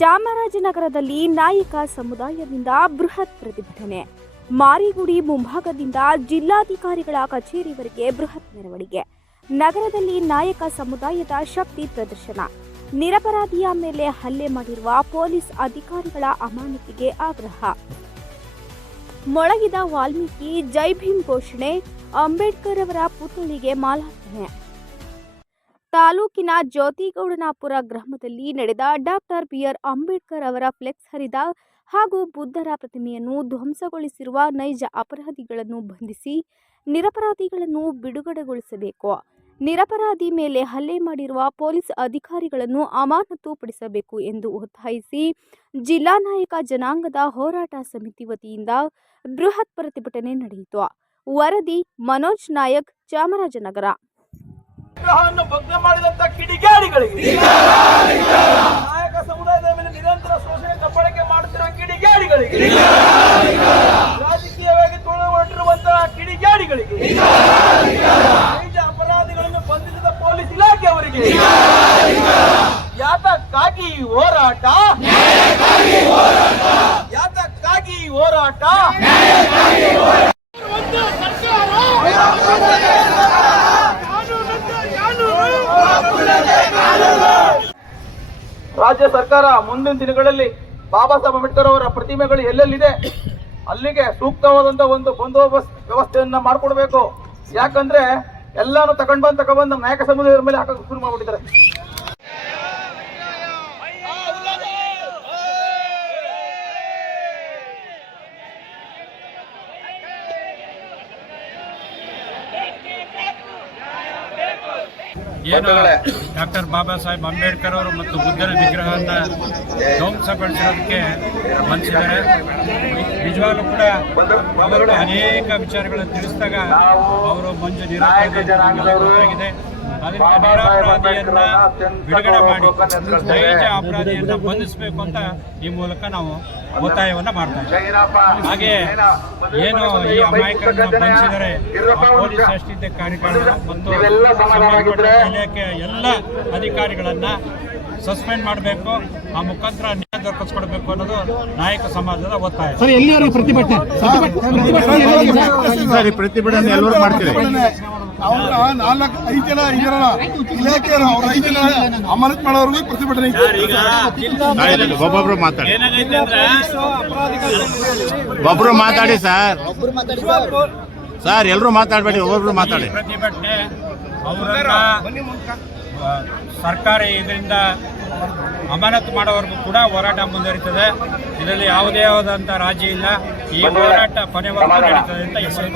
ಚಾಮರಾಜನಗರದಲ್ಲಿ ನಾಯಕ ಸಮುದಾಯದಿಂದ ಬೃಹತ್ ಪ್ರತಿಭಟನೆ. ಮಾರಿಗುಡಿ ಮುಂಭಾಗದಿಂದ ಜಿಲ್ಲಾಧಿಕಾರಿಗಳ ಕಚೇರಿವರೆಗೆ ಬೃಹತ್ ಮೆರವಣಿಗೆ. ನಗರದಲ್ಲಿ ನಾಯಕ ಸಮುದಾಯದ ಶಕ್ತಿ ಪ್ರದರ್ಶನ. ನಿರಪರಾಧಿಯ ಮೇಲೆ ಹಲ್ಲೆ ಮಾಡಿರುವ ಪೊಲೀಸ್ ಅಧಿಕಾರಿಗಳ ಅಮಾನತಿಗೆ ಆಗ್ರಹ. ಮೊಳಗಿದ ವಾಲ್ಮೀಕಿ ಜೈ ಭೀಮ್ ಘೋಷಣೆ, ಅಂಬೇಡ್ಕರ್ ಅವರ ಪುತ್ಥಳಿಗೆ ಮಾಲಾರ್ಪಣೆ. ತಾಲೂಕಿನ ಜ್ಯೋತಿಗೌಡನಾಪುರ ಗ್ರಾಮದಲ್ಲಿ ನಡೆದ ಡಾಕ್ಟರ್ ಬಿಆರ್ ಅಂಬೇಡ್ಕರ್ ಅವರ ಫ್ಲೆಕ್ಸ್ ಹರಿದ ಹಾಗೂ ಬುದ್ಧರ ಪ್ರತಿಮೆಯನ್ನು ಧ್ವಂಸಗೊಳಿಸಿರುವ ನೈಜ ಅಪರಾಧಿಗಳನ್ನು ಬಂಧಿಸಿ ನಿರಪರಾಧಿಗಳನ್ನು ಬಿಡುಗಡೆಗೊಳಿಸಬೇಕು. ನಿರಪರಾಧಿ ಮೇಲೆ ಹಲ್ಲೆ ಮಾಡಿರುವ ಪೊಲೀಸ್ ಅಧಿಕಾರಿಗಳನ್ನು ಅಮಾನತುಪಡಿಸಬೇಕು ಎಂದು ಒತ್ತಾಯಿಸಿ ಜಿಲ್ಲಾ ನಾಯಕ ಜನಾಂಗದ ಹೋರಾಟ ಸಮಿತಿ ವತಿಯಿಂದ ಬೃಹತ್ ಪ್ರತಿಭಟನೆ ನಡೆಯಿತು. ವರದಿ ಮನೋಜ್ ನಾಯಕ್ ಚಾಮರಾಜನಗರ. ವಿಗ್ರಹವನ್ನು ಭಗ್ನ ಮಾಡಿದಂತ ಕಿಡಿಗೇಡಿಗಳಿಗೆ. ನಾಯಕ ಸಮುದಾಯದ ಮೇಲೆ ನಿರಂತರ ಶೋಷಣೆ ಕಪ್ಪಳಕೆ ಮಾಡುತ್ತಿರುವ ಕಿಡಿಗೇಡಿಗಳಿಗೆ. ರಾಜಕೀಯವಾಗಿ ಹೊರಟಿರುವಂತಹ ಕಿಡಿಗೇಡಿಗಳಿಗೆ. ನೈಜ ಅಪರಾಧಿಗಳನ್ನು ಬಂಧಿಸಿದ ಪೊಲೀಸ್ ಇಲಾಖೆಯವರಿಗೆ ಯಾತಕ್ಕಾಗಿ ಕಾಗಿ ಹೋರಾಟ? ಯಾತಕ್ಕಾಗಿ ಕಾಗಿ ಹೋರಾಟ. ಒಂದು ಸರ್ಕಾರ. ರಾಜ್ಯ ಸರ್ಕಾರ ಮುಂದಿನ ದಿನಗಳಲ್ಲಿ ಬಾಬಾ ಸಾಹೇಬ್ ಅಂಬೇಡ್ಕರ್ ಅವರ ಪ್ರತಿಮೆಗಳು ಎಲ್ಲೆಲ್ಲಿದೆ? ಅಲ್ಲಿಗೆ ಸೂಕ್ತವಾದಂತ ಒಂದು ಬಂದೋಬಸ್ತ್ ವ್ಯವಸ್ಥೆಯನ್ನ ಮಾಡ್ಕೊಡ್ಬೇಕು. ಯಾಕಂದ್ರೆ ಎಲ್ಲಾನು ತಗೊಂಡ್ ಬಂದ್ ತಗೊಂಡ್ ಬಂದ್ ನಮ್ಮ ನಾಯಕ ಸಮುದಾಯದ ಮೇಲೆ ಹಾಕಕ್ ಶುರು ಮಾಡ್ಬಿಟ್ಟಿದ್ದಾರೆ. ಏನು ಡಾಕ್ಟರ್ ಬಾಬಾ ಸಾಹೇಬ್ ಅಂಬೇಡ್ಕರ್ ಅವರು ಮತ್ತು ಬುದ್ಧರ ವಿಗ್ರಹವನ್ನು ಧ್ವಂಸಗೊಳಿಸಿರೋದಕ್ಕೆ ಮನಸ್ಸಿದ್ದಾರೆ ನಿಜವಾಗ್ಲೂ ಕೂಡ ಅವರು ಅನೇಕ ವಿಚಾರಗಳನ್ನು ತಿಳಿಸಿದಾಗ ಅವರು ಮಂಜು ನಿರಾಗಿದೆ ನಿರಪರಾಧಿಯನ್ನ ಬಿಡುಗಡೆ ಮಾಡಿ ನೈಜ ಅಪರಾಧಿಯನ್ನ ಬಂಧಿಸಬೇಕು ಅಂತ ಈ ಮೂಲಕ ನಾವು ಒತ್ತಾಯವನ್ನ ಮಾಡ್ತಾ ಇದ್ದೀವಿ. ಹಾಗೆ ಏನು ಈ ಅಮಾಯಕರನ್ನ ಬಂಧಿಸಿದರೆ ಪೊಲೀಸ್ ಅಷ್ಟಿದ್ದ ಕಾರ್ಯಕರ್ತರು ಮತ್ತು ಸಂಬಂಧಪಟ್ಟ ಇಲಾಖೆಯ ಎಲ್ಲ ಅಧಿಕಾರಿಗಳನ್ನ ಸಸ್ಪೆಂಡ್ ಮಾಡಬೇಕು ಆ ಮುಖಾಂತರ ನ್ಯಾಯ ದೊರಕಿಸ್ಕೊಡ್ಬೇಕು ಅನ್ನೋದು ನಾಯಕ ಸಮಾಜದ ಒತ್ತಾಯ. ಸರ್ ಎಲ್ಲಿವರೆಗೆ ಪ್ರತಿಭಟನೆ? ಸರ್? ಪ್ರತಿಭಟನೆ ಎಲ್ಲರೂ ಮಾಡ್ತೀವಿ ಅವ್ರ ನಾಲ್ಕು ಐದು ಜನ ಇದರ ಇಲಾಖೆಯವರು ಅವ್ರ ಐದು ಜನ ಅಮಾನತ್ ಮಾಡೋರ್ಗೂ ಪ್ರತಿಭಟನೆ ಒಬ್ಬೊಬ್ರು ಮಾತಾಡಿ. ಒಬ್ರು ಮಾತಾಡಿ ಸರ್. ಸರ್ ಎಲ್ಲರೂ ಮಾತಾಡಬೇಡಿ ಒಬ್ಬೊಬ್ರು ಮಾತಾಡಿ. ಪ್ರತಿಭಟನೆ ಸರ್ಕಾರ ಇದರಿಂದ ಅಮಾನತು ಮಾಡೋವರೆಗೂ ಕೂಡ ಹೋರಾಟ ಮುಂದುವರಿತದೆ. ಇದರಲ್ಲಿ ಯಾವುದೇ ಆದಂತ ರಾಜಿ ಇಲ್ಲ. ಈ ಹೋರಾಟ ಕೊನೆವರೆಗೂ ನಡೀತದೆ ಅಂತ ಹೆಸರು.